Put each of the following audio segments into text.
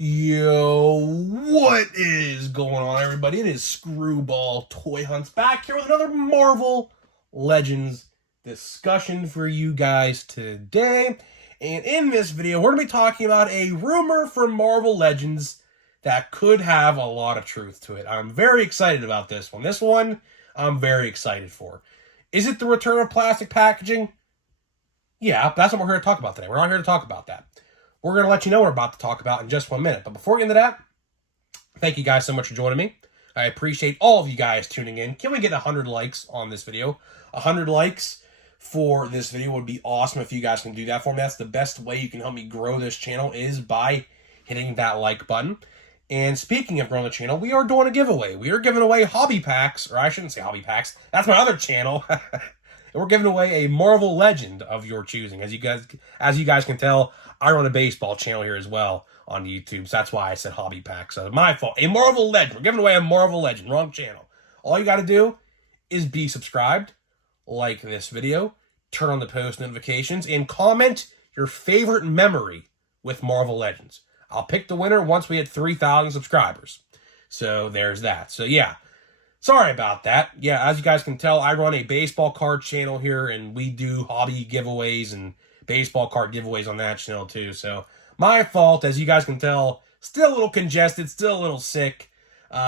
Yo, what is going on, everybody? It is Screwball Toy Hunts back here with another Marvel Legends discussion for you guys today. And in this video, we're going to be talking about a rumor from Marvel Legends that could have a lot of truth to it. I'm very excited about this one. This one, I'm very excited for. Is it the return of plastic packaging? Yeah, that's what we're here to talk about today. We're not here to talk about that. We're going to let you know what we're about to talk about in just 1 minute. But before we get into that, thank you guys so much for joining me. I appreciate all of you guys tuning in. Can we get 100 likes on this video? 100 likes for this video would be awesome if you guys can do that for me. That's the best way you can help me grow this channel is by hitting that like button. And speaking of growing the channel, we are doing a giveaway. We are giving away hobby packs, or I shouldn't say hobby packs. That's my other channel. And we're giving away a Marvel Legend of your choosing. As you guys can tell, I run a baseball channel here as well on YouTube. So that's why I said hobby pack. So my fault. A Marvel Legend. We're giving away a Marvel Legend. Wrong channel. All you got to do is be subscribed, like this video, turn on the post notifications, and comment your favorite memory with Marvel Legends. I'll pick the winner once we hit 3,000 subscribers. So there's that. So yeah. Sorry about that. Yeah, as you guys can tell, I run a baseball card channel here, and we do hobby giveaways and baseball card giveaways on that channel too. So my fault, as you guys can tell, still a little congested, still a little sick.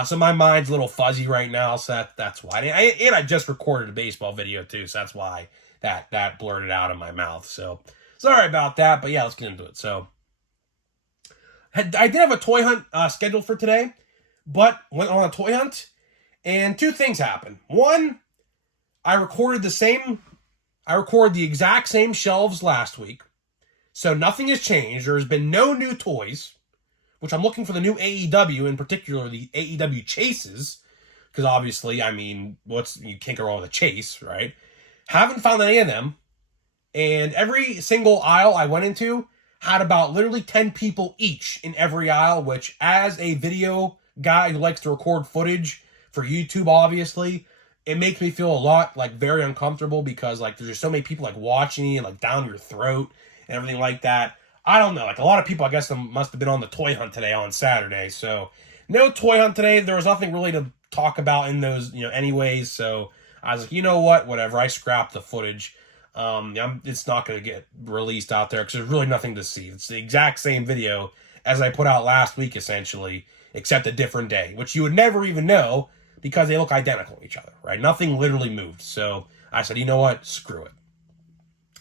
So my mind's a little fuzzy right now, so that's why. And I just recorded a baseball video too, so that's why that blurted out of my mouth. So sorry about that, but yeah, let's get into it. So I did have a toy hunt scheduled for today, but went on a toy hunt. And two things happened. One, I recorded the exact same shelves last week. So nothing has changed. There has been no new toys, which I'm looking for the new AEW, in particular the AEW chases. Because obviously, I mean, you can't go wrong with a chase, right? Haven't found any of them. And every single aisle I went into had about literally 10 people each in every aisle, which as a video guy who likes to record footage for YouTube, obviously, it makes me feel a lot, very uncomfortable because, there's just so many people, watching you, down your throat and everything like that. I don't know. A lot of people, I guess, must have been on the toy hunt today on Saturday. So, no toy hunt today. There was nothing really to talk about in those, anyways. So, I was like, you know what? Whatever. I scrapped the footage. It's not going to get released out there because there's really nothing to see. It's the exact same video as I put out last week, essentially, except a different day, which you would never even know because they look identical to each other, right? Nothing literally moved. So I said, you know what? Screw it.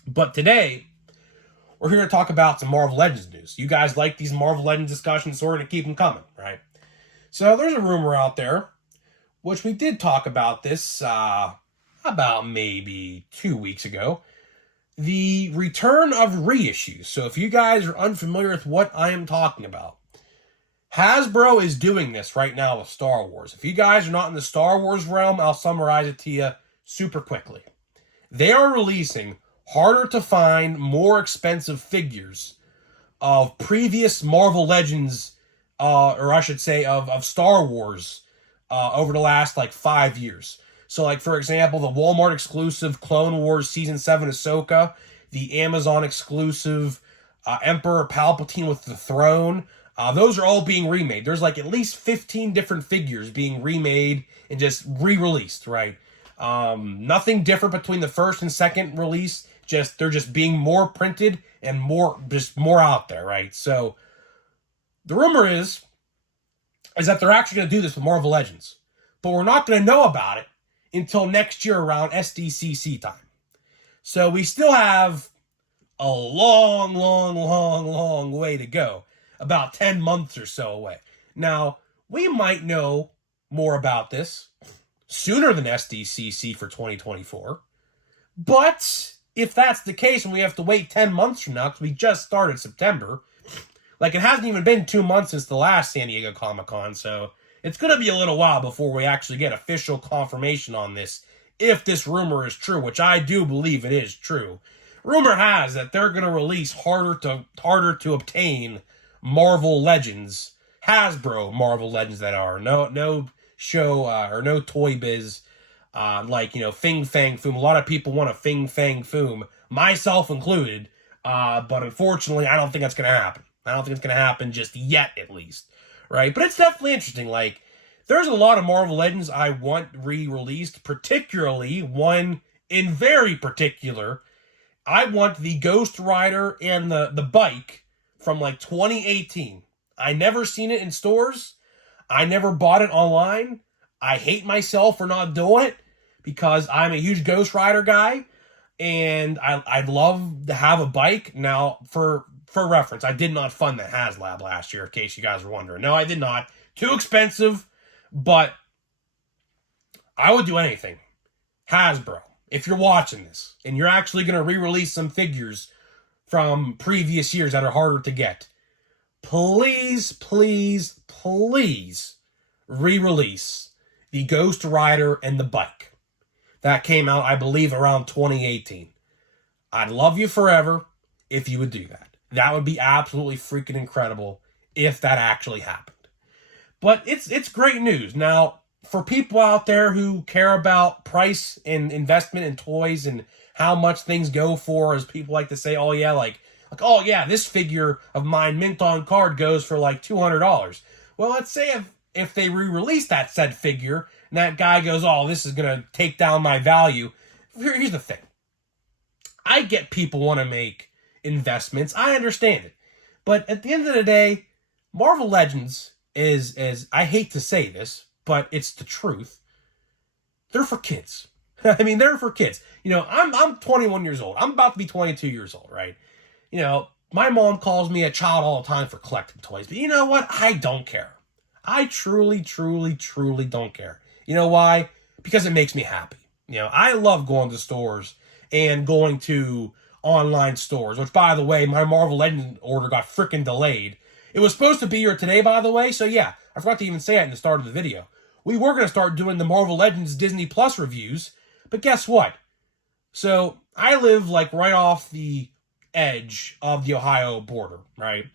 But today, we're here to talk about some Marvel Legends news. You guys like these Marvel Legends discussions, so we're going to keep them coming, right? So there's a rumor out there, which we did talk about this about maybe 2 weeks ago. The return of reissues. So if you guys are unfamiliar with what I am talking about, Hasbro is doing this right now with Star Wars. If you guys are not in the Star Wars realm, I'll summarize it to you super quickly. They are releasing harder to find, more expensive figures of previous Marvel Legends, or I should say of Star Wars over the last 5 years. So for example, the Walmart exclusive Clone Wars Season 7 Ahsoka, the Amazon exclusive Emperor Palpatine with the throne. Those are all being remade. There's at least 15 different figures being remade and just re-released, right? Nothing different between the first and second release. They're just being more printed and more out there, right? So the rumor is that they're actually going to do this with Marvel Legends, but we're not going to know about it until next year around SDCC time. So we still have a long way to go. About 10 months or so away. Now, we might know more about this sooner than SDCC for 2024. But if that's the case and we have to wait 10 months from now, because we just started September, it hasn't even been 2 months since the last San Diego Comic-Con, so it's going to be a little while before we actually get official confirmation on this, if this rumor is true, which I do believe it is true. Rumor has that they're going to release harder to obtain Marvel Legends, Hasbro Marvel Legends that are no show or no Toy Biz Fing Fang Foom. A lot of people want a Fing Fang Foom, myself included, but unfortunately I don't think that's going to happen. I don't think it's going to happen just yet, at least. Right? But it's definitely interesting. Like, there's a lot of Marvel Legends I want re-released, particularly one in very particular. I want the Ghost Rider and the bike from like 2018. I never seen it in stores. I never bought it online. I hate myself for not doing it because I'm a huge Ghost Rider guy, and I'd love to have a bike. Now, for reference, I did not fund the HasLab last year, in case you guys were wondering. No, I did not. Too expensive, but I would do anything. Hasbro, if you're watching this and you're actually going to re-release some figures from previous years that are harder to get, please, please, please re-release the Ghost Rider and the bike. That came out, I believe, around 2018. I'd love you forever if you would do that. That would be absolutely freaking incredible if that actually happened. But it's great news. Now, for people out there who care about price and investment in toys and how much things go for, as people like to say, oh yeah, like oh yeah, this figure of mine mint on card goes for like $200. Well, let's say if they re-release that said figure and that guy goes, oh, this is going to take down my value. Here's the thing. I get people want to make investments. I understand it. But at the end of the day, Marvel Legends is I hate to say this, but it's the truth. They're for kids. I mean, they're for kids. You know, I'm 21 years old. I'm about to be 22 years old, right? You know, my mom calls me a child all the time for collecting toys. But you know what? I don't care. I truly, truly, truly don't care. You know why? Because it makes me happy. You know, I love going to stores and going to online stores, which, by the way, my Marvel Legends order got freaking delayed. It was supposed to be here today, by the way, so yeah, I forgot to even say that in the start of the video. We were going to start doing the Marvel Legends Disney Plus reviews, but guess what? So, I live, like, right off the edge of the Ohio border, right?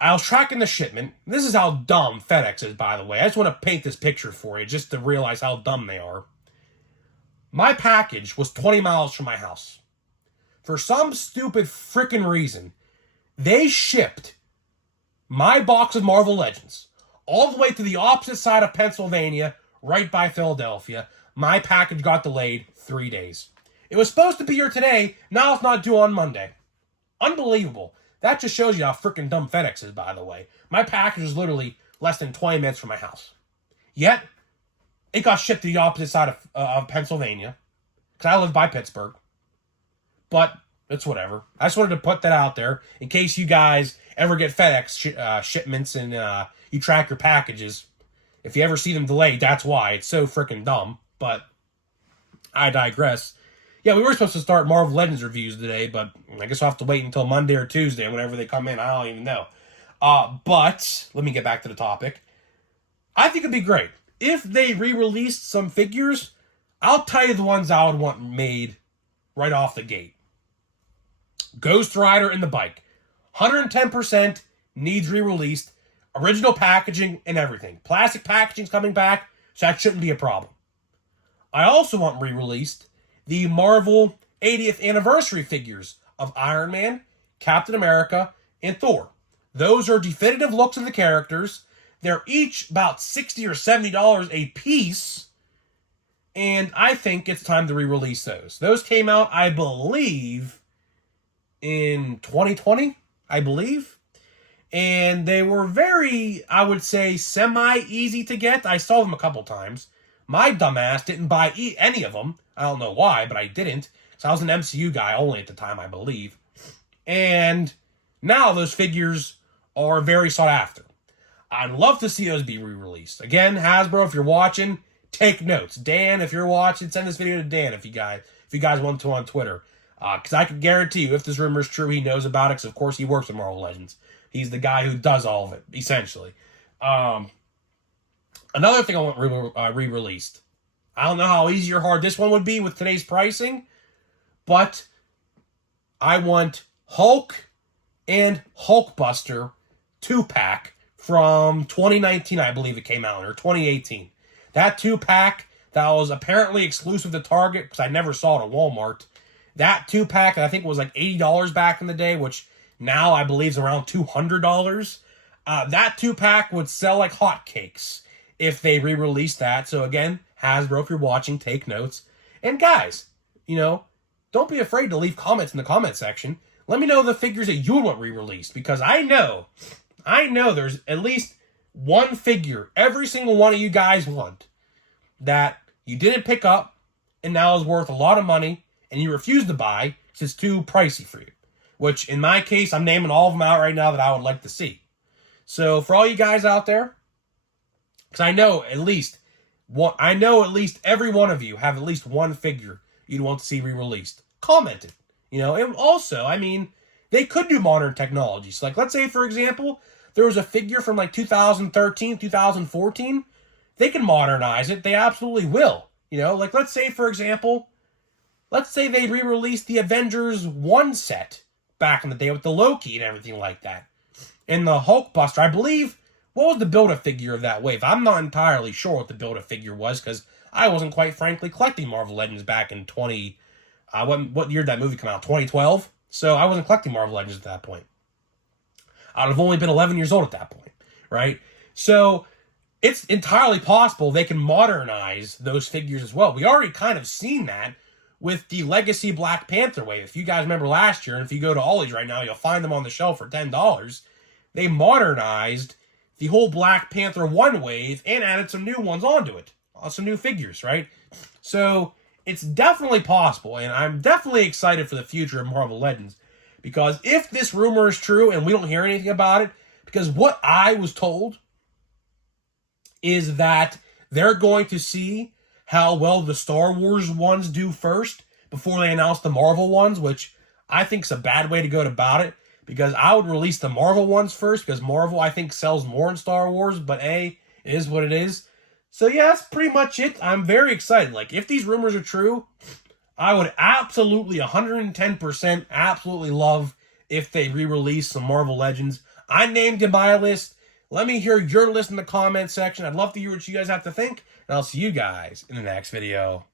I was tracking the shipment. This is how dumb FedEx is, by the way. I just want to paint this picture for you, just to realize how dumb they are. My package was 20 miles from my house. For some stupid freaking reason, they shipped my box of Marvel Legends all the way to the opposite side of Pennsylvania, right by Philadelphia. My package got delayed 3 days. It was supposed to be here today. Now it's not due on Monday. Unbelievable. That just shows you how freaking dumb FedEx is, by the way. My package was literally less than 20 minutes from my house. Yet, it got shipped to the opposite side of Pennsylvania, because I live by Pittsburgh. But it's whatever. I just wanted to put that out there in case you guys ever get FedEx shipments and you track your packages. If you ever see them delayed, that's why. It's so freaking dumb. But I digress. Yeah, we were supposed to start Marvel Legends reviews today, but I guess I'll have to wait until Monday or Tuesday, whenever they come in. I don't even know. But let me get back to the topic. I think it'd be great. If they re-released some figures, I'll tell you the ones I would want made right off the gate. Ghost Rider and the bike. 110% needs re-released. Original packaging and everything. Plastic packaging's coming back, so that shouldn't be a problem. I also want re-released the Marvel 80th anniversary figures of Iron Man, Captain America, and Thor. Those are definitive looks of the characters. They're each about $60 or $70 a piece. And I think it's time to re-release those. Those came out, I believe, in 2020, I believe. And they were very, I would say, semi-easy to get. I saw them a couple times. My dumbass didn't buy any of them. I don't know why, but I didn't. So I was an MCU guy only at the time, I believe. And now those figures are very sought after. I'd love to see those be re-released. Again, Hasbro, if you're watching, take notes. Dan, if you're watching, send this video to Dan if you guys want to on Twitter. Because I can guarantee you, if this rumor is true, he knows about it. Because, of course, he works with Marvel Legends. He's the guy who does all of it, essentially. Another thing I want re-released. I don't know how easy or hard this one would be with today's pricing, but I want Hulk and Hulkbuster 2-pack from 2019, I believe it came out, or 2018. That 2-pack that was apparently exclusive to Target, because I never saw it at Walmart. That 2-pack, I think, was like $80 back in the day, which now I believe is around $200. That 2-pack would sell like hotcakes if they re-release that. So again, Hasbro, if you're watching, take notes. And guys, you know, don't be afraid to leave comments in the comment section. Let me know the figures that you would want re-released, because I know there's at least one figure every single one of you guys want that you didn't pick up and now is worth a lot of money and you refuse to buy because it's too pricey for you. Which, in my case, I'm naming all of them out right now that I would like to see. So, for all you guys out there, because I know at least every one of you have at least one figure you'd want to see re-released. Comment it. You know, and also, I mean, they could do modern technologies. Like, let's say, for example, there was a figure from like 2013, 2014. They can modernize it. They absolutely will. You know, like, let's say, for example, let's say they re-released the Avengers 1 set back in the day with the Loki and everything like that. And the Hulkbuster, I believe, what was the Build-A-Figure of that wave? I'm not entirely sure what the Build-A-Figure was, because I wasn't quite frankly collecting Marvel Legends back in what year did that movie come out? 2012? So I wasn't collecting Marvel Legends at that point. I'd have only been 11 years old at that point, right? So it's entirely possible they can modernize those figures as well. We already kind of seen that with the Legacy Black Panther wave. If you guys remember last year, and if you go to Ollie's right now, you'll find them on the shelf for $10. They modernized the whole Black Panther 1 wave and added some new ones onto it. Some new figures, right? So it's definitely possible, and I'm definitely excited for the future of Marvel Legends, because if this rumor is true and we don't hear anything about it, because what I was told is that they're going to see how well the Star Wars ones do first before they announce the Marvel ones, which I think is a bad way to go about it, because I would release the Marvel ones first, because Marvel, I think, sells more in Star Wars, but it is what it is. So yeah, that's pretty much it. I'm very excited. Like, if these rumors are true, I would absolutely, 110%, absolutely love if they re-release some Marvel Legends. I named in my list. Let me hear your list in the comment section. I'd love to hear what you guys have to think, and I'll see you guys in the next video.